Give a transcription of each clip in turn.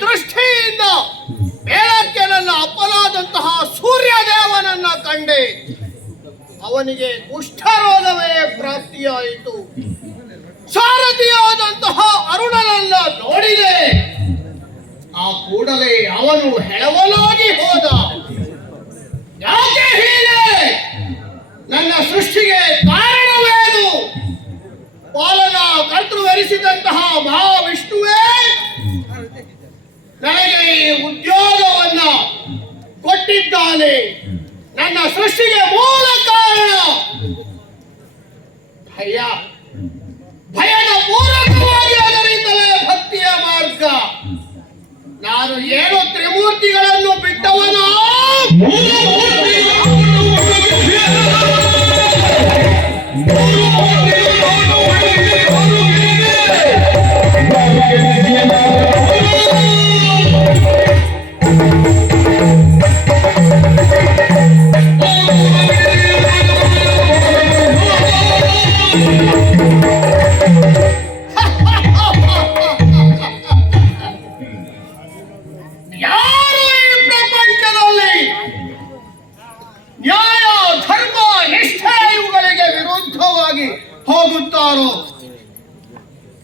ದೃಷ್ಟಿಯಿಂದ ಮೇಲಕ್ಕೆ ನನ್ನ ಅಪ್ಪನಾದಂತಹ ಸೂರ್ಯ ದೇವನನ್ನ ಕಂಡೆ? ಅವನಿಗೆ ಕುಷ್ಠರೋಗವೇ ಪ್ರಾಪ್ತಿಯಾಯಿತು. ಸಾರಥಿಯಾದಂತಹ ಅರುಣನನ್ನ ನೋಡಿದೆ. ಆ ಕೂಡಲೇ ಅವನು ಹೆಳವಲಾಗಿ ಹೋದ. ಯಾಕೆ ಹೀಗೆ? ನನ್ನ ಸೃಷ್ಟಿಗೆ ಕಾರಣವೇನು ಪಾಲನ ಕರ್ತೃವರಿಸಿದಂತಹ ಮಹಾವಿಷ್ಣುವೇ, ನನಗೆ ಈ ಉದ್ಯೋಗವನ್ನ ಕೊಟ್ಟಿದ್ದಾನೆ. ನನ್ನ ಸೃಷ್ಟಿಗೆ ಮೂಲ ಕಾರಣ. ಭಯ. ಭಯದ ಮೂಲಕವಾಗಿ ಅದರಿಂದಲೇ ಭಕ್ತಿಯ ಮಾರ್ಗ. ನಾನು ಏನು ತ್ರಿಮೂರ್ತಿಗಳನ್ನು ಬಿಟ್ಟವನೋ? ಹೋಗುತ್ತಾರೋ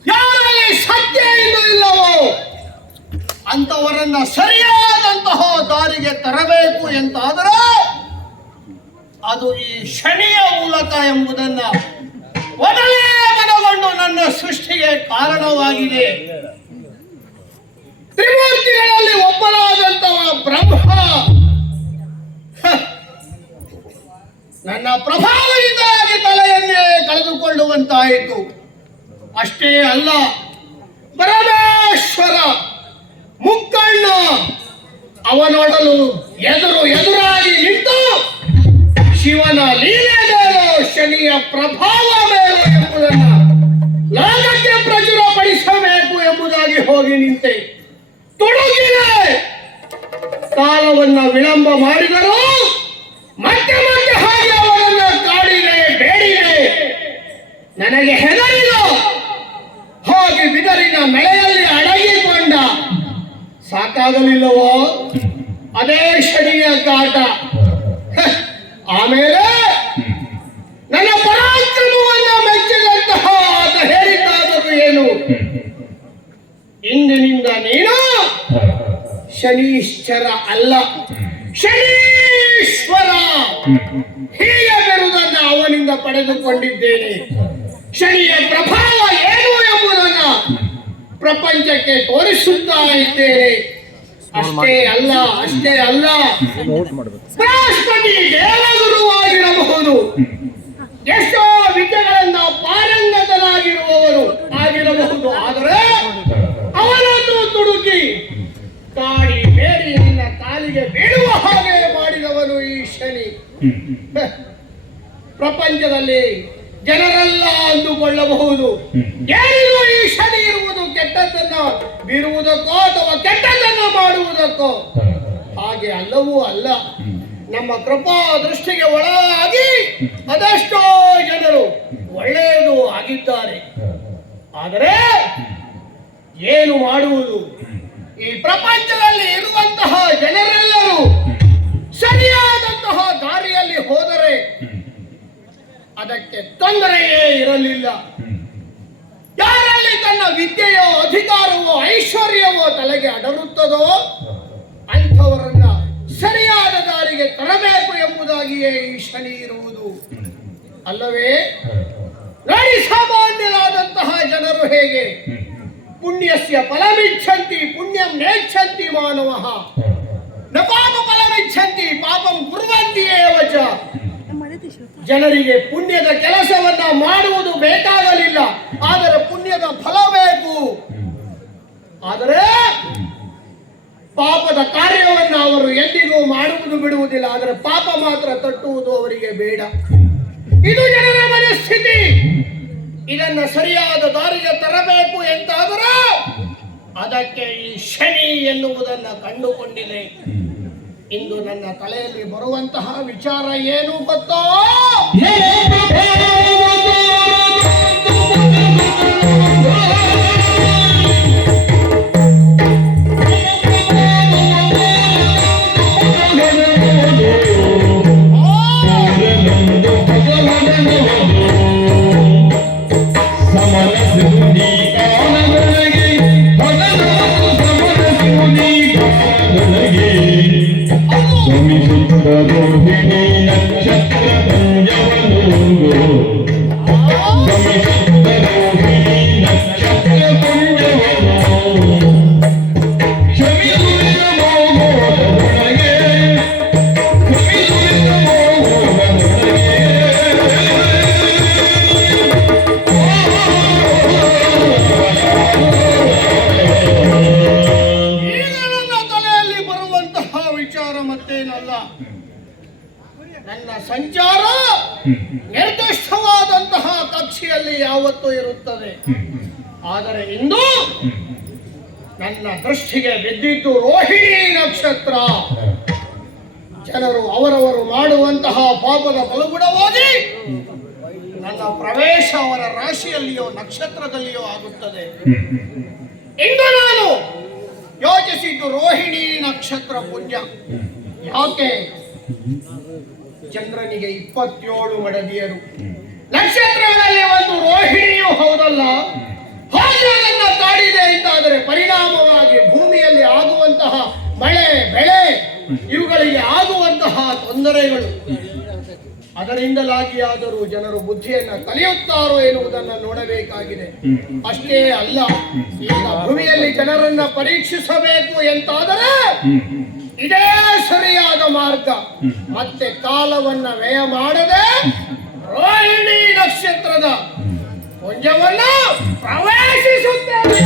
ಯಾರಲ್ಲಿ ಸತ್ಯ ಇದು ಇಲ್ಲವೋ ಅಂತವರನ್ನ ಸರಿಯಾದಂತಹ ದಾರಿಗೆ ತರಬೇಕು ಎಂತಾದರೆ ಅದು ಈ ಶನಿಯ ಮೂಲಕ ಎಂಬುದನ್ನ ಮೊದಲೇ ಮನಗೊಂಡು ನನ್ನ ಸೃಷ್ಟಿಗೆ ಕಾರಣವಾಗಿದೆ. ತ್ರಿಮೂರ್ತಿಗಳಲ್ಲಿ ಒಬ್ಬರಾದಂತಹ ಬ್ರಹ್ಮ ನನ್ನ ಪ್ರಭಾವದಿಂದಾಗಿ ತಲೆಯನ್ನೇ ಕಳೆದುಕೊಳ್ಳುವಂತಾಯಿತು. ಅಷ್ಟೇ ಅಲ್ಲ, ಪರಮೇಶ್ವರ ಮುಕ್ಕಣ್ಣ ಅವನೊಡಲು ಎದುರು ಎದುರಾಗಿ ನಿಂತು ಶಿವನ ಲೀಲೆ ಶನಿಯ ಪ್ರಭಾವ ಮೇಲೆ ಎಂಬುದನ್ನು ಲೋಕಕ್ಕೆ ಪ್ರಚುರಪಡಿಸಬೇಕು ಎಂಬುದಾಗಿ ಹೋಗಿ ನಿಂತೆ. ತೊಡಗಿದೆ ಕಾಲವನ್ನು ವಿಳಂಬ ಮಾಡಿದರು ನನಗೆ ಹೆದರಿದ ಹೋಗಿ ಬಿದರಿನ ಮಳೆಯಲ್ಲಿ ಅಡಗಿಕೊಂಡ. ಸಾಕಾಗಲಿಲ್ಲವೋ? ಅದೇ ಶನಿಯ ಕಾಟ. ಆಮೇಲೆ ನನ್ನ ಪರಾಕ್ರಮವನ್ನ ಮೆಚ್ಚಿದಂತಹ ಆತ ಹೇಳಿದ್ದಾದರೂ ಏನು? ಇಂದಿನಿಂದ ನೀನು ಶನೀಶ್ವರ ಅಲ್ಲ. ಶನೀಶ್ವರ. ಹೀಗೆ ಬರುವುದನ್ನು ಅವನಿಂದ ಪಡೆದುಕೊಂಡಿದ್ದೇನೆ. ಶನಿಯ ಪ್ರಭಾವ ಏನು ಎಂಬುದನ್ನು ಪ್ರಪಂಚಕ್ಕೆ ತೋರಿಸುತ್ತಾ ಇದ್ದೇನೆ. ಅಷ್ಟೇ ಅಲ್ಲ ಅಷ್ಟೇ ಅಲ್ಲ. ಬೃಹಸ್ಪತಿ ದೇವಗುರುವಾಗಿರಬಹುದು ಎಷ್ಟೋ ವಿದ್ಯೆಗಳನ್ನ ಪಾರಂಗತರಾಗಿರುವವರು ಆಗಿರಬಹುದು. ಆದರೆ ಅವರನ್ನು ತುಡುಕಿ ಕಾಡಿ ಬೇಡಿ ನಿನ್ನ ಕಾಲಿಗೆ ಬೀಳುವ ಹಾಗೆ ಮಾಡಿದವನು ಈ ಶನಿ. ಪ್ರಪಂಚದಲ್ಲಿ ಜನರೆಲ್ಲ ಅಂದುಕೊಳ್ಳಬಹುದು. ಎಲ್ಲೂ ಈ ಶನಿ ಇರುವುದು ಕೆಟ್ಟದ್ದನ್ನು ಬೀರುವುದಕ್ಕೋ ಅಥವಾ ಕೆಟ್ಟದನ್ನು ಮಾಡುವುದಕ್ಕೋ? ಹಾಗೆ ಅಲ್ಲವೂ ಅಲ್ಲ. ನಮ್ಮ ಕೃಪಾ ದೃಷ್ಟಿಗೆ ಒಳಗಾಗಿ ಅದೆಷ್ಟೋ ಜನರು ಒಳ್ಳೆಯದು ಆಗಿದ್ದಾರೆ. ಆದರೆ ಏನು ಮಾಡುವುದು? ಈ ಪ್ರಪಂಚದಲ್ಲಿ ಇರುವಂತಹ ಜನರೆಲ್ಲರೂ ಸರಿಯಾದಂತಹ ದಾರಿಯಲ್ಲಿ ಹೋದರೆ ಅದಕ್ಕೆ ತೊಂದರೆಯೇ ಇರಲಿಲ್ಲ. ಯಾರಲ್ಲಿ ತನ್ನ ವಿದ್ಯೆಯೋ ಅಧಿಕಾರವೋ ಐಶ್ವರ್ಯವೋ ತಲೆಗೆ ಅಡರುತ್ತದೋ ಅಂಥವರನ್ನ ಸರಿಯಾದ ದಾರಿಗೆ ತರಬೇಕು ಎಂಬುದಾಗಿಯೇ ಈ ಶನಿ ಇರುವುದು. ಅಲ್ಲವೇ? ನಾಡಿ ಸಾಮಾನ್ಯರಾದಂತಹ ಜನರು ಹೇಗೆ? ಪುಣ್ಯಸ್ಯ ಫಲಮಿಚ್ಛಂತಿ ಪುಣ್ಯಂ ನೇಚ್ಛಂತಿ ಮಾನವಃ ನ ಪಾಪ ಫಲಮಿಚ್ಛಂತಿ ಪಾಪಂ ಕುರ್ವಂತಿ ಏವ ಚ ಜನರಿಗೆ ಪುಣ್ಯದ ಕೆಲಸವನ್ನ ಮಾಡುವುದು ಬೇಕಾಗಲಿಲ್ಲ. ಆದರೆ ಪುಣ್ಯದ ಫಲ ಬೇಕು. ಆದರೆ ಪಾಪದ ಕಾರ್ಯವನ್ನು ಅವರು ಎಂದಿಗೂ ಮಾಡುವುದು ಬಿಡುವುದಿಲ್ಲ. ಆದರೆ ಪಾಪ ಮಾತ್ರ ತಟ್ಟುವುದು ಅವರಿಗೆ ಬೇಡ. ಇದು ಜನರ ಮನಸ್ಥಿತಿ. ಇದನ್ನ ಸರಿಯಾದ ದಾರಿಗೆ ತರಬೇಕು ಎಂತಾದರೂ ಅದಕ್ಕೆ ಈ ಶನಿ ಎನ್ನುವುದನ್ನು ಕಂಡುಕೊಂಡಿದೆ. ಇಂದು ನನ್ನ ತಲೆಯಲ್ಲಿ ಬರುವಂತಹ ವಿಚಾರ ಏನು ಗೊತ್ತೋ? ನನ್ನ ಸಂಚಾರ ನಿರ್ದಿಷ್ಟವಾದಂತಹ ಕಕ್ಷೆಯಲ್ಲಿ ಯಾವತ್ತೂ ಇರುತ್ತದೆ. ಆದರೆ ಇಂದು ನನ್ನ ದೃಷ್ಟಿಗೆ ಬಿದ್ದಿದ್ದು ರೋಹಿಣಿ ನಕ್ಷತ್ರ. ಜನರು ಅವರವರು ಮಾಡುವಂತಹ ಪಾಪದ ಬಲಗುಡವಾಗಿ ನನ್ನ ಪ್ರವೇಶ ಅವರ ರಾಶಿಯಲ್ಲಿಯೋ ನಕ್ಷತ್ರದಲ್ಲಿಯೋ ಆಗುತ್ತದೆ. ಇಂದು ನಾನು ಯೋಚಿಸಿದ್ದು ರೋಹಿಣಿ ನಕ್ಷತ್ರ ಪುಣ್ಯ ಯಾಕೆ? ಚಂದ್ರನಿಗೆ ಇಪ್ಪತ್ತೇಳು ಮಡದಿಯರು. ನಕ್ಷತ್ರಗಳಲ್ಲಿ ಒಂದು ರೋಹಿಣಿಯೂ ಹೌದಲ್ಲ? ಹಾಗೆ ಕಾಡಿದೆ ಅಂತಾದರೆ ಪರಿಣಾಮವಾಗಿ ಭೂಮಿಯಲ್ಲಿ ಆಗುವಂತಹ ಮಳೆ, ಬೆಳೆ ಇವುಗಳಿಗೆ ಆಗುವಂತಹ ತೊಂದರೆಗಳು. ಅದರಿಂದಲಾಗಿಯಾದರೂ ಜನರು ಬುದ್ಧಿಯನ್ನ ಕಲಿಯುತ್ತಾರೋ ಎನ್ನುವುದನ್ನು ನೋಡಬೇಕಾಗಿದೆ. ಅಷ್ಟೇ ಅಲ್ಲ, ಈಗ ಭೂಮಿಯಲ್ಲಿ ಜನರನ್ನ ಪರೀಕ್ಷಿಸಬೇಕು ಎಂತಾದರೆ ಇದೇ ಸರಿಯಾದ ಮಾರ್ಗ. ಮತ್ತೆ ಕಾಲವನ್ನ ವ್ಯಯ ಮಾಡದೆ ರೋಹಿಣಿ ನಕ್ಷತ್ರದ ಪುಂಜವನ್ನು ಪ್ರವೇಶಿಸುತ್ತೇವೆ.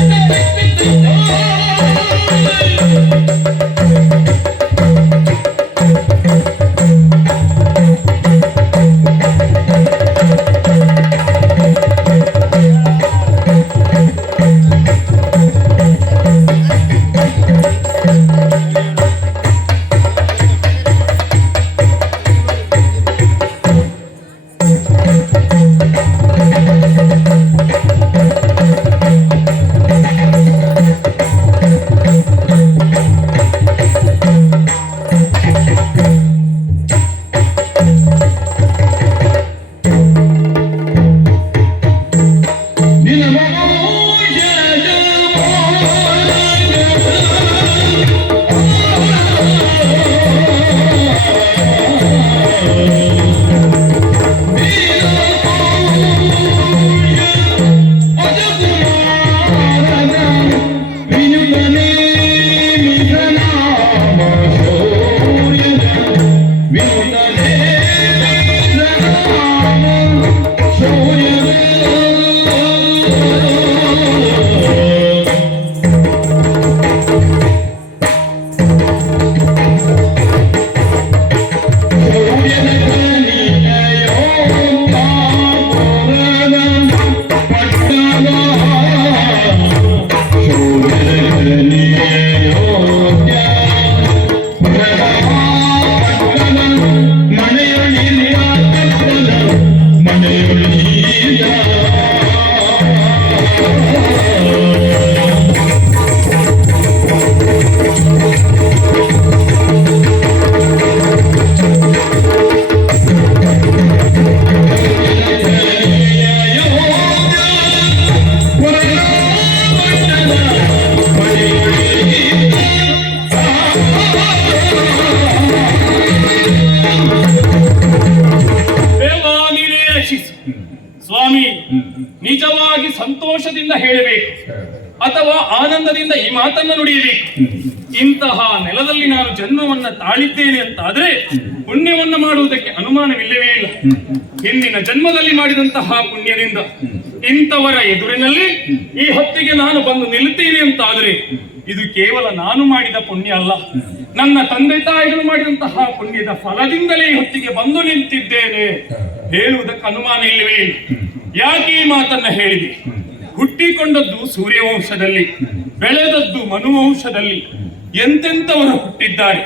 ಹಿಂದಿನ ಜನ್ಮದಲ್ಲಿ ಮಾಡಿದಂತಹ ಪುಣ್ಯದಿಂದ ಇಂಥವರ ಎದುರಿನಲ್ಲಿ ಈ ಹೊತ್ತಿಗೆ ನಾನು ಬಂದು ನಿಲ್ಲುತ್ತೇನೆ ಆದರೆ ಇದು ಕೇವಲ ನಾನು ಮಾಡಿದ ಪುಣ್ಯ ಅಲ್ಲ. ನನ್ನ ತಂದೆ ತಾಯಿಗಳು ಮಾಡಿದಂತಹ ಪುಣ್ಯದ ಫಲದಿಂದಲೇ ಈ ಹೊತ್ತಿಗೆ ಬಂದು ನಿಂತಿದ್ದೇನೆ. ಹೇಳುವುದಕ್ಕೆ ಅನುಮಾನ ಇಲ್ಲವೇ ಇಲ್ಲ. ಯಾಕೆ ಈ ಮಾತನ್ನ ಹೇಳಿದೆ? ಹುಟ್ಟಿಕೊಂಡದ್ದು ಸೂರ್ಯವಂಶದಲ್ಲಿ, ಬೆಳೆದದ್ದು ಮನುವಂಶದಲ್ಲಿ ಎಂತೆಂಥವರು ಹುಟ್ಟಿದ್ದಾರೆ?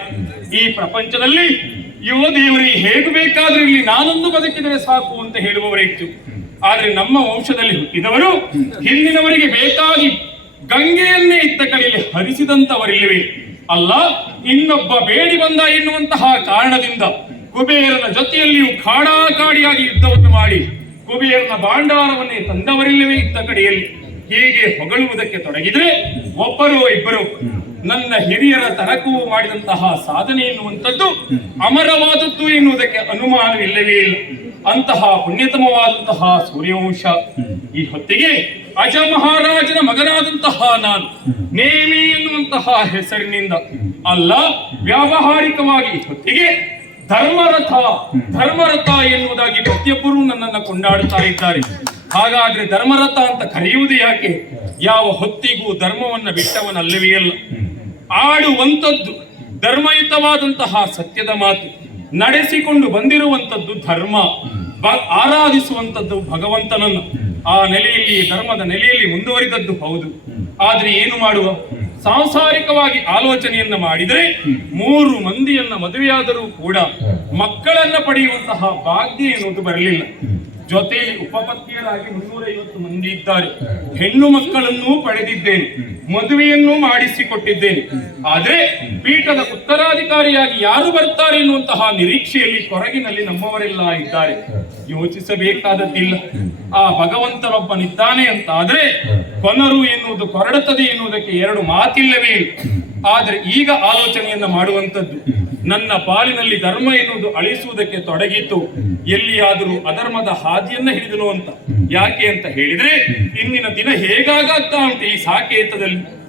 ಈ ಪ್ರಪಂಚದಲ್ಲಿ ಯುವ ದೇವರೇ, ಹೇಗೆ ಬೇಕಾದ್ರೂ ಇಲ್ಲಿ ನಾನೊಂದು ಬದುಕಿದರೆ ಸಾಕು ಅಂತ ಹೇಳುವವರಿತ್ತು ಆದ್ರೆ ನಮ್ಮ ವಂಶದಲ್ಲಿ ಹುಟ್ಟಿದವರು ಹಿಂದಿನವರಿಗೆ ಬೇಕಾಗಿ ಗಂಗೆಯನ್ನೇ ಇದ್ದ ಕಡೆಯಲ್ಲಿ ಹರಿಸಿದಂತವರಿಲ್ಲವೇ? ಅಲ್ಲ, ಇನ್ನೊಬ್ಬ ಬೇಡಿ ಬಂದ ಎನ್ನುವಂತಹ ಕಾರಣದಿಂದ ಕುಬೇರನ ಜೊತೆಯಲ್ಲಿಯೂ ಕಾಡಾಕಾಡಿಯಾಗಿ ಯುದ್ಧವನ್ನು ಮಾಡಿ ಕುಬೇರನ ಭಾಂಡಾರವನ್ನೇ ತಂದವರಿಲ್ಲವೇ ಇದ್ದ ಕಡೆಯಲ್ಲಿ ಹೀಗೆ ಹೊಗಳುವುದಕ್ಕೆ ತೊಡಗಿದ್ರೆ ಒಬ್ಬರು ಇಬ್ಬರು ನನ್ನ ಹಿರಿಯರ ತನಕವು ಮಾಡಿದಂತಹ ಸಾಧನೆ ಎನ್ನುವಂಥದ್ದು ಅಮರವಾದದ್ದು ಎನ್ನುವುದಕ್ಕೆ ಅನುಮಾನವಿಲ್ಲವೇ ಇಲ್ಲ. ಅಂತಹ ಪುಣ್ಯತಮವಾದಂತಹ ಸೂರ್ಯವಂಶ ಈ ಹೊತ್ತಿಗೆ ಅಜ ಮಹಾರಾಜನ ಮಗನಾದಂತಹ ನಾನು ನೇಮಿ ಎನ್ನುವಂತಹ ಹೆಸರಿನಿಂದ ಅಲ್ಲ, ವ್ಯಾವಹಾರಿಕವಾಗಿ ಹೊತ್ತಿಗೆ ಧರ್ಮರಥ ಧರ್ಮರಥ ಎನ್ನುವುದಾಗಿ ಪ್ರತಿಯೊಬ್ಬರೂ ನನ್ನನ್ನು ಕೊಂಡಾಡುತ್ತಾ ಇದ್ದಾರೆ. ಹಾಗಾದ್ರೆ ಧರ್ಮರಥ ಅಂತ ಕರೆಯುವುದು ಯಾಕೆ? ಯಾವ ಹೊತ್ತಿಗೂ ಧರ್ಮವನ್ನ ಬಿಟ್ಟವನಲ್ಲವೇ ಅಲ್ಲ. ಆಡುವಂಥದ್ದು, ಧರ್ಮಯುತವಾದಂತಹ ಸತ್ಯದ ಮಾತು, ನಡೆಸಿಕೊಂಡು ಬಂದಿರುವಂಥದ್ದು ಧರ್ಮ ಆರಾಧಿಸುವಂಥದ್ದು ಭಗವಂತನನ್ನು. ಆ ನೆಲೆಯಲ್ಲಿ ಧರ್ಮದ ನೆಲೆಯಲ್ಲಿ ಮುಂದುವರಿದದ್ದು ಹೌದು. ಆದ್ರೆ ಏನು ಮಾಡುವ? ಸಾಂಸಾರಿಕವಾಗಿ ಆಲೋಚನೆಯನ್ನ ಮಾಡಿದರೆ ಮೂರು ಮಂದಿಯನ್ನ ಮದುವೆಯಾದರೂ ಕೂಡ ಮಕ್ಕಳನ್ನ ಪಡೆಯುವಂತಹ ಭಾಗ್ಯ ಎನ್ನುವುದು ಬರಲಿಲ್ಲ. ಜೊತೆಯಲ್ಲಿ ಉಪಪತ್ನಿಯರಾಗಿ ಮುನ್ನೂರೈವತ್ತು ಮಂದಿ ಇದ್ದಾರೆ. ಹೆಣ್ಣು ಮಕ್ಕಳನ್ನೂ ಪಡೆದಿದ್ದೇನೆ. ಮದುವೆಯನ್ನೂ ಮಾಡಿಸಿಕೊಟ್ಟಿದ್ದೇನೆ. ಆದ್ರೆ ಪೀಠದ ಉತ್ತರಾಧಿಕಾರಿಯಾಗಿ ಯಾರು ಬರ್ತಾರೆ ಎನ್ನುವಂತಹ ನಿರೀಕ್ಷೆಯಲ್ಲಿ ಕೊರಗಿನಲ್ಲಿ ನಮ್ಮವರೆಲ್ಲ ಇದ್ದಾರೆ. ಯೋಚಿಸಬೇಕಾದದ್ದಿಲ್ಲ. ಆ ಭಗವಂತನೊಬ್ಬನಿದ್ದಾನೆ ಅಂತ ಆದ್ರೆ ಕೊನರು ಎನ್ನುವುದು ಕೊರಡುತ್ತದೆ ಎನ್ನುವುದಕ್ಕೆ ಎರಡು ಮಾತಿಲ್ಲವೇ ಇಲ್ಲ. ಆದ್ರೆ ಈಗ ಆಲೋಚನೆಯನ್ನ ಮಾಡುವಂತದ್ದು ನನ್ನ ಪಾಲಿನಲ್ಲಿ ಧರ್ಮ ಎನ್ನುವುದು ಅಳಿಸುವುದಕ್ಕೆ ತೊಡಗಿತು ಎಲ್ಲಿಯಾದರೂ ಅಧರ್ಮದ ಹಾದಿಯನ್ನ ಹಿಡಿದನು ಅಂತ. ಯಾಕೆ ಅಂತ ಹೇಳಿದ್ರೆ, ಇಂದಿನ ದಿನ ಹೇಗಾಗ್ತಾ ಉಂಟು ಈ ಸಾಕೇತದಲ್ಲಿ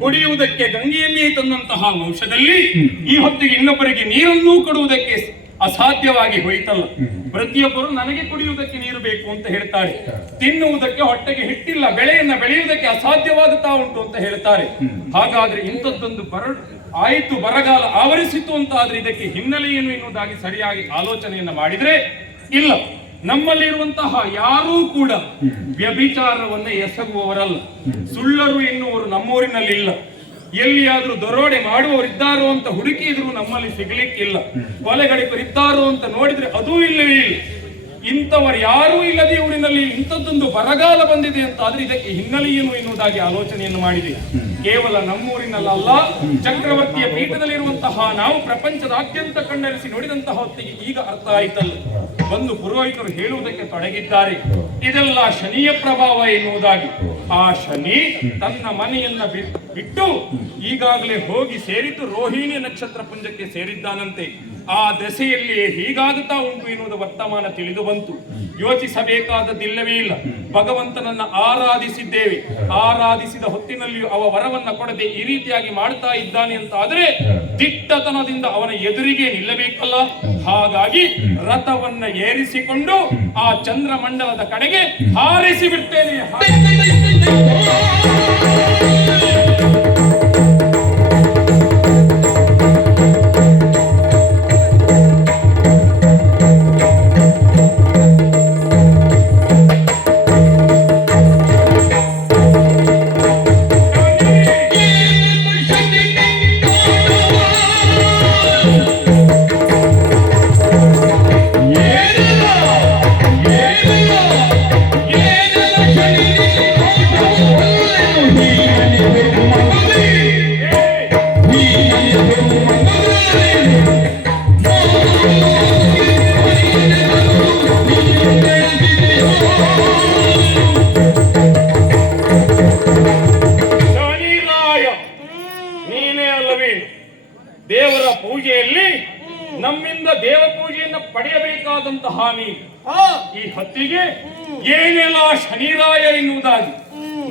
ಕುಡಿಯುವುದಕ್ಕೆ ಗಂಗೆಯನ್ನೇ ತಂದಂತಹ ವಂಶದಲ್ಲಿ ಈ ಹೊತ್ತಿಗೆ ಇನ್ನೊಬ್ಬರಿಗೆ ನೀರನ್ನೂ ಕೊಡುವುದಕ್ಕೆ ಅಸಾಧ್ಯವಾಗಿ ಹೋಯ್ತಲ್ಲ. ಪ್ರತಿಯೊಬ್ಬರು ನನಗೆ ಕುಡಿಯುವುದಕ್ಕೆ ನೀರು ಬೇಕು ಅಂತ ಹೇಳ್ತಾರೆ. ತಿನ್ನುವುದಕ್ಕೆ ಹೊಟ್ಟೆಗೆ ಹಿಟ್ಟಿಲ್ಲ ಬೆಳೆಯನ್ನ ಬೆಳೆಯುವುದಕ್ಕೆ ಅಸಾಧ್ಯವಾಗುತ್ತಾ ಉಂಟು ಅಂತ ಹೇಳ್ತಾರೆ. ಹಾಗಾದ್ರೆ ಇಂಥದ್ದೊಂದು ಬರ ಆಯಿತು ಬರಗಾಲ ಆವರಿಸಿತು ಅಂತ ಆದ್ರೆ ಇದಕ್ಕೆ ಹಿನ್ನೆಲೆ ಏನು ಎನ್ನುವುದಾಗಿ ಸರಿಯಾಗಿ ಆಲೋಚನೆಯನ್ನ ಮಾಡಿದ್ರೆ ಇಲ್ಲ. ನಮ್ಮಲ್ಲಿರುವಂತಹ ಯಾರೂ ಕೂಡ ವ್ಯಭಿಚಾರವನ್ನ ಎಸಗುವವರಲ್ಲ. ಸುಳ್ಳರು ಎನ್ನುವರು ನಮ್ಮೂರಿನಲ್ಲಿ ಇಲ್ಲ ಎಲ್ಲಿಯಾದ್ರೂ ದರೋಡೆ ಮಾಡುವವರಿದ್ದಾರೋ ಅಂತ ಹುಡುಕಿದ್ರು ನಮ್ಮಲ್ಲಿ ಸಿಗ್ಲಿಕ್ಕಿಲ್ಲ. ಕೊಲೆಗಡಿಪರಿದ್ದಾರೋ ಅಂತ ನೋಡಿದ್ರೆ ಅದೂ ಇಲ್ಲವೇ ಇಲ್ಲ. ಇಂಥವರು ಯಾರೂ ಇಲ್ಲದೆ ಊರಿನಲ್ಲಿ ಇಂಥದ್ದೊಂದು ಬರಗಾಲ ಬಂದಿದೆ ಅಂತ ಆದ್ರೆ ಇದಕ್ಕೆ ಹಿನ್ನೆಲೆ ಏನು ಎನ್ನುವುದಾಗಿ ಆಲೋಚನೆಯನ್ನು ಮಾಡಿದೆ. ಕೇವಲ ನಮ್ಮೂರಿನಲ್ಲ ಚಕ್ರವರ್ತಿಯ ಪೀಠದಲ್ಲಿರುವಂತಹ ನಾವು ಪ್ರಪಂಚದಾದ್ಯಂತ ಕಂಡರಿಸಿ ನೋಡಿದಂತಹ ಹೊತ್ತಿಗೆ ಈಗ ಅರ್ಥ ಆಯ್ತಲ್ಲ. ಬಂದು ಪುರೋಹಿತರು ಹೇಳುವುದಕ್ಕೆ ತೊಡಗಿದ್ದಾರೆ. ಇದೆಲ್ಲ ಶನಿಯ ಪ್ರಭಾವ ಎನ್ನುವುದಾಗಿ. ಆ ಶನಿ ತನ್ನ ಮನೆಯನ್ನ ಬಿ- ಬಿಟ್ಟು ಈಗಾಗಲೇ ಹೋಗಿ ಸೇರಿದ್ದು ರೋಹಿಣಿ ನಕ್ಷತ್ರ ಪುಂಜಕ್ಕೆ ಸೇರಿದ್ದಾನಂತೆ. ಆ ದೆಸೆಯಲ್ಲಿ ಹೀಗಾಗುತ್ತಾ ಉಂಟು ಎನ್ನುವುದು ವರ್ತಮಾನ ತಿಳಿದು ಬಂತು. ಯೋಚಿಸಬೇಕಾದದ್ದಿಲ್ಲವೇ ಇಲ್ಲ. ಭಗವಂತನನ್ನ ಆರಾಧಿಸಿದ್ದೇವೆ. ಆರಾಧಿಸಿದ ಹೊತ್ತಿನಲ್ಲಿಯೂ ಅವ ವರವನ್ನ ಕೊಡದೆ ಈ ರೀತಿಯಾಗಿ ಮಾಡ್ತಾ ಇದ್ದಾನೆ ಅಂತ ಆದರೆ ದಿಟ್ಟತನದಿಂದ ಅವನ ಎದುರಿಗೆ ನಿಲ್ಲಬೇಕಲ್ಲ. ಹಾಗಾಗಿ ರಥವನ್ನ ಏರಿಸಿಕೊಂಡು ಆ ಚಂದ್ರಮಂಡಲದ ಕಡೆಗೆ ಹಾರಿಸಿ ಬಿಡ್ತೇನೆ.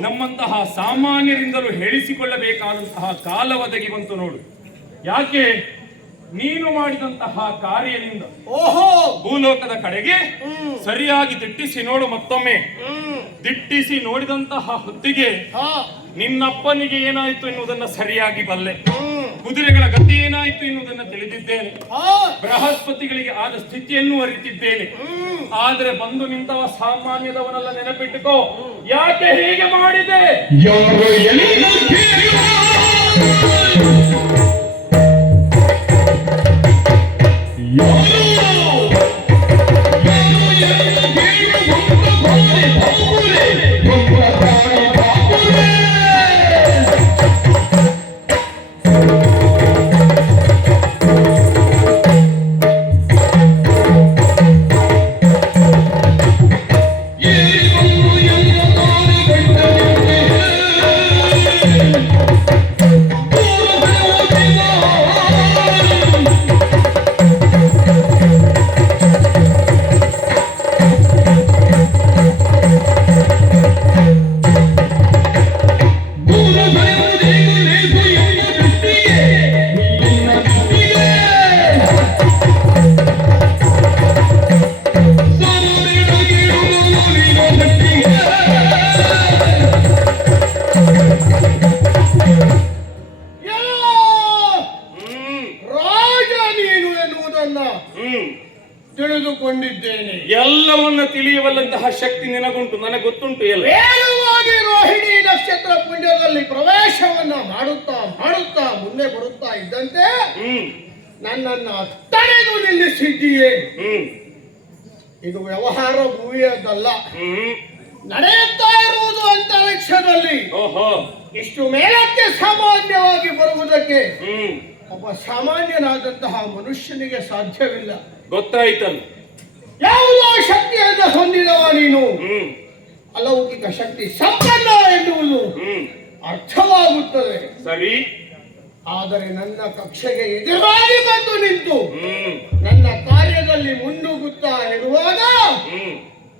ನಮ್ಮಂತಹ ಸಾಮಾನ್ಯರಿಂದಲೂ ಹೇಳಿಸಿಕೊಳ್ಳಬೇಕಾದಂತಹ ಕಾಲ ಒದಗಿ ಬಂತು ನೋಡು. ಯಾಕೆ? ನೀನು ಮಾಡಿದಂತಹ ಕಾರ್ಯದಿಂದ ಓಹೋ! ಭೂಲೋಕದ ಕಡೆಗೆ ಸರಿಯಾಗಿ ದಿಟ್ಟಿಸಿ ನೋಡು ಮತ್ತೊಮ್ಮೆ. ದಿಟ್ಟಿಸಿ ನೋಡಿದಂತಹ ಹೊತ್ತಿಗೆ ನಿನ್ನಪ್ಪನಿಗೆ ಏನಾಯ್ತು ಎನ್ನುವುದನ್ನ ಸರಿಯಾಗಿ ಬಲ್ಲೆ. ಕುದುರೆಗಳ ಗತಿ ಏನಾಯಿತು ಎನ್ನುವುದನ್ನು ತಿಳಿದಿದ್ದೇನೆ. ಬೃಹಸ್ಪತಿಗಳಿಗೆ ಆದ ಸ್ಥಿತಿಯನ್ನು ಅರಿತಿದ್ದೇನೆ. ಆದರೆ ಆದ್ರೆ ಬಂದು ನಿಂತವ ಸಾಮಾನ್ಯದವನೆಲ್ಲ ನೆನಪಿಟ್ಟುಕೋ. ಯಾಕೆ ಹೀಗೆ ಮಾಡಿದೆ? ಯಾರು ಶಕ್ತಿ ನಿನಗುಂಟು ನನಗೆ ಗೊತ್ತುಂಟು ಎಲ್ಲ. ವೇಗವಾಗಿ ರೋಹಿಣಿ ನಕ್ಷತ್ರ ಪುಣ್ಯದಲ್ಲಿ ಪ್ರವೇಶವನ್ನ ಮಾಡುತ್ತಾ ಮಾಡುತ್ತಾ ಮುಂದೆ ಬರುತ್ತಾ ಇದ್ದಂತೆ ಹ್ಮ್. ನನ್ನನ್ನ ತಡೆದು ನಿಲ್ಲಿಸಿದ್ದೀಯೇ. ಹ್ಮ್. ಇದು ವ್ಯವಹಾರ ಭೂಮಿಯದಲ್ಲ ಹ್ಮ್. ನಡೆಯುತ್ತಾ ಇರುವುದು ಅಂತರಿಕ್ಷದಲ್ಲಿ. ಓಹೋ. ಇಷ್ಟು ಮೇಲಕ್ಕೆ ಸಾಮಾನ್ಯವಾಗಿ ಬರುವುದಕ್ಕೆ ಹ್ಮ್. ಒಬ್ಬ ಸಾಮಾನ್ಯನಾದಂತಹ ಮನುಷ್ಯನಿಗೆ ಸಾಧ್ಯವಿಲ್ಲ. ಗೊತ್ತಾಯ್ತಲ್ಲ. ಯಾವುದೋ ಶಕ್ತಿಯನ್ನು ಶಕ್ತಿ ಸಂಪನ್ನ ಎನ್ನುವುದು ಅರ್ಥವಾಗುತ್ತದೆ. ಸರಿ. ಆದರೆ ನನ್ನ ಕಕ್ಷೆಗೆ ಎದುರಾಗಿ ಬಂದು ನಿಂತು ನನ್ನ ಕಾರ್ಯದಲ್ಲಿ ಮುನ್ನುಗ್ಗುತ್ತಾ ಇರುವಾಗ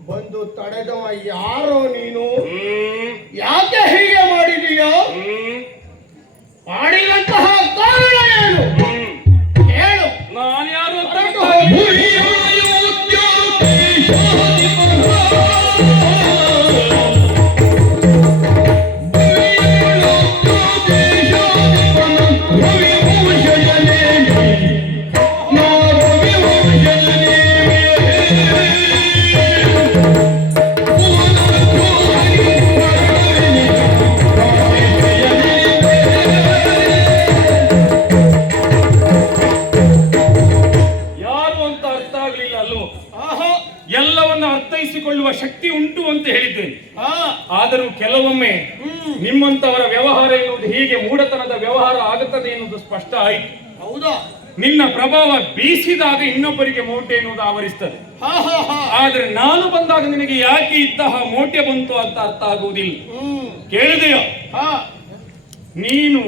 ಬಂದು ತಡೆದವ ಯಾರೋ ನೀನು? ಯಾಕೆ ಹೀಗೆ ಮಾಡಿದೀಯೋ? ಮಾಡಿದಂತಹ ಕಾರಣ ಬೀಸಿದಾಗ ಇನ್ನೊಬ್ಬರಿಗೆ ಮೋಟೆ ಎನ್ನುವುದು ಆವರಿಸ್ತದೆ. ಹಾ ಹಾ ಹಾ. ಆದ್ರೆ ನಾನು ಬಂದಾಗ ನಿನಗೆ ಯಾಕೆ ಇಂತಹ ಮೋಟೆ ಬಂತು ಅಂತ ಅರ್ಥ ಆಗುವುದಿಲ್ಲ. ಕೇಳಿದೆಯೋ? ಹಾ. ನೀನು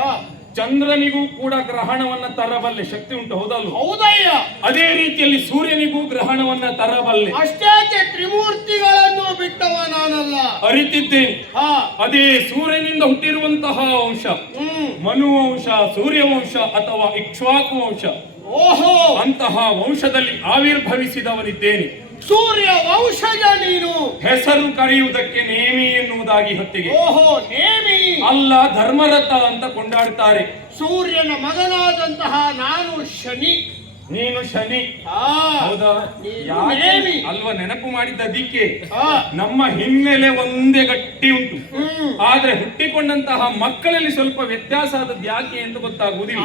ಹಾ. ಚಂದ್ರನಿಗೂ ಕೂಡ ಗ್ರಹಣವನ್ನ ತರಬಲ್ಲೆ. ಶಕ್ತಿ ಉಂಟು ಹೌದಲ್ವ? ಹೌದಯ್ಯ. ಅದೇ ರೀತಿಯಲ್ಲಿ ಸೂರ್ಯನಿಗೂ ಗ್ರಹಣವನ್ನ ತರಬಲ್ಲೆ. ಅಷ್ಟೇ ತ್ರಿಮೂರ್ತಿಗಳನ್ನು ಬಿಟ್ಟವ ನಾನಲ್ಲ. ಅರಿತಿದ್ದೇನೆ. ಹಾ. ಅದೇ ಸೂರ್ಯನಿಂದ ಹುಟ್ಟಿರುವಂತಹ ವಂಶ ಮನುವಂಶ ಮನು ವಂಶ ಸೂರ್ಯವಂಶ ಅಥವಾ ಇಕ್ಷ್ವಾಕು ವಂಶ ಓಹೋ! ಅಂತಹ ವಂಶದಲ್ಲಿ ಆವಿರ್ಭವಿಸಿದವನಿದ್ದೇನೆ. ಸೂರ್ಯ ವಂಶಜ ನೀನು. ಹೆಸರು ಕರೆಯುವುದಕ್ಕೆ ನೇಮಿ ಎನ್ನುವುದಾಗಿ ಹೊತ್ತಿಗೆ. ಓಹೋ ನೇಮಿ. ಅಲ್ಲ ಧರ್ಮರಥ ಅಂತ ಕೊಂಡಾಡ್ತಾರೆ. ಸೂರ್ಯನ ಮಗನಾದಂತಹ ನಾನು ಶನಿ. ನೀನು ಶನಿ. ಅಲ್ವ ಹೌದಾ? ಅಲ್ವಾ ನೆನಪು ಮಾಡಿದ್ದ ದಿಕ್ಕೆ? ನಮ್ಮ ಹಿನ್ನೆಲೆ ಒಂದೇ ಗಟ್ಟಿ ಉಂಟು. ಆದ್ರೆ ಹುಟ್ಟಿಕೊಂಡಂತಹ ಮಕ್ಕಳಲ್ಲಿ ಸ್ವಲ್ಪ ವ್ಯತ್ಯಾಸ ಆದದ್ದು ಯಾಕೆ ಅಂತ ಗೊತ್ತಾಗುವುದಿಲ್ಲ.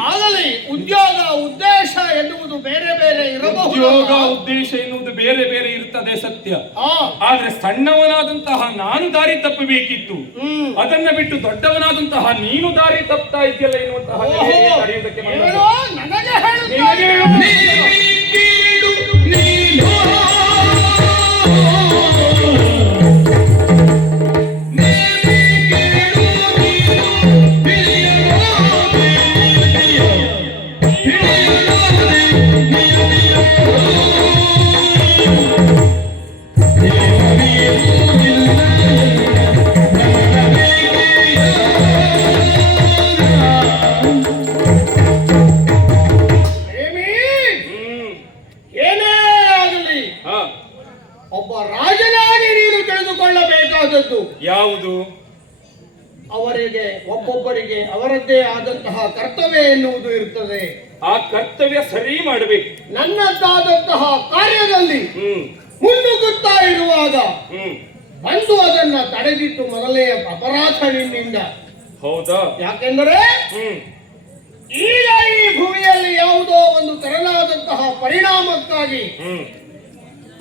ಉದ್ಯೋಗ ಉದ್ದೇಶ ಎನ್ನುವುದು ಬೇರೆ ಬೇರೆ ಉದ್ಯೋಗ ಉದ್ದೇಶ ಎನ್ನುವುದು ಬೇರೆ ಬೇರೆ ಇರ್ತದೆ ಸತ್ಯ. ಆದ್ರೆ ಸಣ್ಣವನಾದಂತಹ ನಾನು ದಾರಿ ತಪ್ಪಬೇಕಿತ್ತು. ಅದನ್ನ ಬಿಟ್ಟು ದೊಡ್ಡವನಾದಂತಹ ನೀನು ದಾರಿ ತಪ್ತಾ ಇದೆಯಲ್ಲ ಎನ್ನುವಂತಹ ಒಬ್ಬೊಬ್ಬರಿಗೆ ಅವರದ್ದೇ ಆದಂತಹ ಕರ್ತವ್ಯ ಎನ್ನುವುದು ಇರುತ್ತದೆ. ಆ ಕರ್ತವ್ಯ ಸರಿ ಮಾಡಬೇಕು. ನನ್ನದ್ದಾದಂತಹ ಕಾರ್ಯದಲ್ಲಿ ಹ್ಮ್. ಮುನ್ನುಗ್ಗುತ್ತಾ ಇರುವಾಗ ಹ್ಮ್. ಬಂದು ಅದನ್ನ ತಡೆದಿಟ್ಟು ಮೊದಲೇ ಅಪರಾಧ ನಿನ್ನಿಂದ ಹೌದಾ? ಯಾಕೆಂದರೆ ಹ್ಮ್. ಈಗ ಈ ಭೂಮಿಯಲ್ಲಿ ಯಾವುದೋ ಒಂದು ತರಲಾದಂತಹ ಪರಿಣಾಮಕ್ಕಾಗಿ ಹ್ಮ್.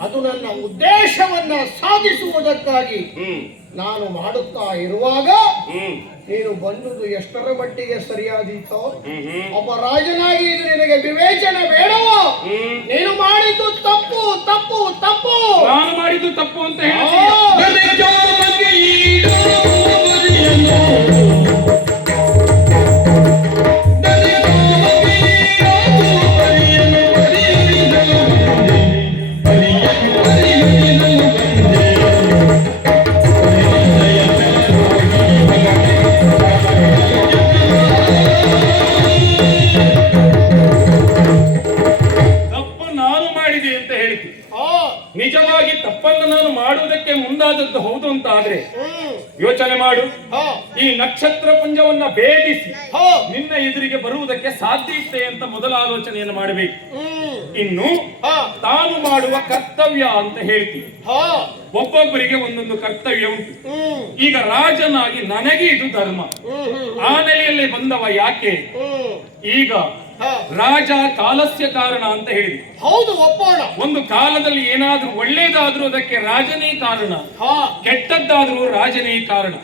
ಅದು ನನ್ನ ಉದ್ದೇಶವನ್ನ ಸಾಧಿಸುವುದಕ್ಕಾಗಿ ಹ್ಮ್. ನಾನು ಮಾಡುತ್ತಾ ಇರುವಾಗ ಹ್ಮ್. ನೀನು ಬಂದುದು ಎಷ್ಟರ ಮಟ್ಟಿಗೆ ಸರಿಯಾದೀತೋ ಒಬ್ಬ ರಾಜನಾಗಿ ಇದು ನಿನಗೆ ವಿವೇಚನೆ ಬೇಡವೋ? ನೀನು ಮಾಡಿದ್ದು ತಪ್ಪು ತಪ್ಪು ತಪ್ಪು. ನಾನು ಮಾಡಿದ್ದು ತಪ್ಪು ಅಂತ ಆ, ಆದ್ರೆ ಯೋಚನೆ ಮಾಡು. ಈ ನಕ್ಷತ್ರ ಪುಂಜವನ್ನ ಭೇದಿಸಿ ನಿನ್ನ ಎದುರಿಗೆ ಬರುವುದಕ್ಕೆ ಸಾಧ್ಯ ಇತ್ತೆ ಅಂತ ಮೊದಲ ಆಲೋಚನೆಯನ್ನು ಮಾಡಬೇಕು. ಇನ್ನು ತಾನು ಮಾಡುವ ಕರ್ತವ್ಯ ಅಂತ ಹೇಳ್ತೀನಿ. ಒಬ್ಬೊಬ್ಬರಿಗೆ ಒಂದೊಂದು ಕರ್ತವ್ಯ ಉಂಟು. ಈಗ ರಾಜನಾಗಿ ನನಗೆ ಇದು ಧರ್ಮ. ಆ ನೆಲೆಯಲ್ಲಿ ಬಂದವ ಯಾಕೆ? ಈಗ ರಾಜ ಕಾಲಸ್ಯ ಕಾರಣ ಅಂತ ಹೇಳಿದೆ. ಹೌದು ಒಪ್ಪೋಣ. ಒಂದು ಕಾಲದಲ್ಲಿ ಏನಾದ್ರೂ ಒಳ್ಳೇದಾದ್ರೂ ಅದಕ್ಕೆ ರಾಜನೇ ಕಾರಣ. ಕೆಟ್ಟದ್ದಾದ್ರೂ ರಾಜನೇ ಕಾರಣ.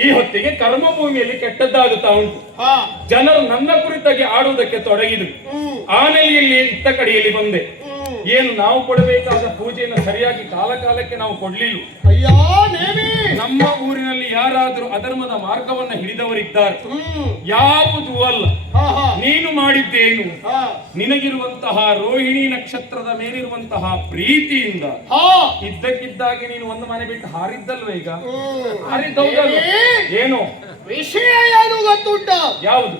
ಈ ಹೊತ್ತಿಗೆ ಕರ್ಮ ಭೂಮಿಯಲ್ಲಿ ಕೆಟ್ಟದ್ದಾಗುತ್ತಾ ಉಂಟು. ಜನರು ನನ್ನ ಕುರಿತಾಗಿ ಆಡುವುದಕ್ಕೆ ತೊಡಗಿದ್ರು. ಆನೆಯಲ್ಲಿ ಆ ನೆಲೆಯಲ್ಲಿ ಇತ್ತ ಕಡೆಯಲ್ಲಿ ಬಂದೆ. ಏನು ನಾವು ಕೊಡಬೇಕಾದ ಪೂಜೆಯನ್ನು ಸರಿಯಾಗಿ ಕಾಲಕಾಲಕ್ಕೆ ನಾವು ಕೊಡಲಿಲ್ಲ. ಅಯ್ಯೋ ನೇಮಿ! ನಮ್ಮ ಊರಿನಲ್ಲಿ ಯಾರಾದರೂ ಅಧರ್ಮದ ಮಾರ್ಗವನ್ನ ಹಿಡಿದವರಿದ್ದಾರೆ. ಯಾವುದು ಅಲ್ಲ. ನೀನು ಮಾಡಿದ್ದೇನು? ನಿನಗಿರುವಂತಹ ರೋಹಿಣಿ ನಕ್ಷತ್ರದ ಮೇಲಿರುವಂತಹ ಪ್ರೀತಿಯಿಂದ ಇದ್ದಕ್ಕಿದ್ದಾಗೆ ನೀನು ಒಂದು ಮನೆ ಬಿಟ್ಟು ಹಾರಿದ್ದಲ್ವ ಈಗ? ಹ್ಮ್. ಏನು? ವಿಷಯ ಯಾವುದು ಗೊತ್ತುಂಟ? ಯಾವುದು?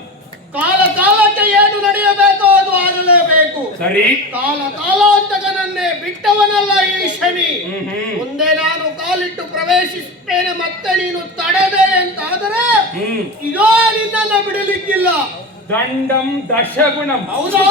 ಕಾಲ ಕಾಲಕ್ಕೆ ಏನು ನಡೆಯಬೇಕು ಅದು ಆಗಲೇಬೇಕು. ಸರಿ. ಕಾಲ ಕಾಲಾಂತಕನನ್ನೇ ಬಿಟ್ಟವನಲ್ಲ ಈ ಶನಿ. ಮುಂದೆ ನಾನು ಕಾಲಿಟ್ಟು ಪ್ರವೇಶಿಸುತ್ತೇನೆ ಮತ್ತೆ ನೀನು ತಡೆದೆ ಅಂತಾದರೆ ಇದೋ ನಿನ್ನನ್ನು ಬಿಡಲಿಕ್ಕಿಲ್ಲ. ದಂಡಂ ದಶಗುಣಂ. ಹೌದಾ.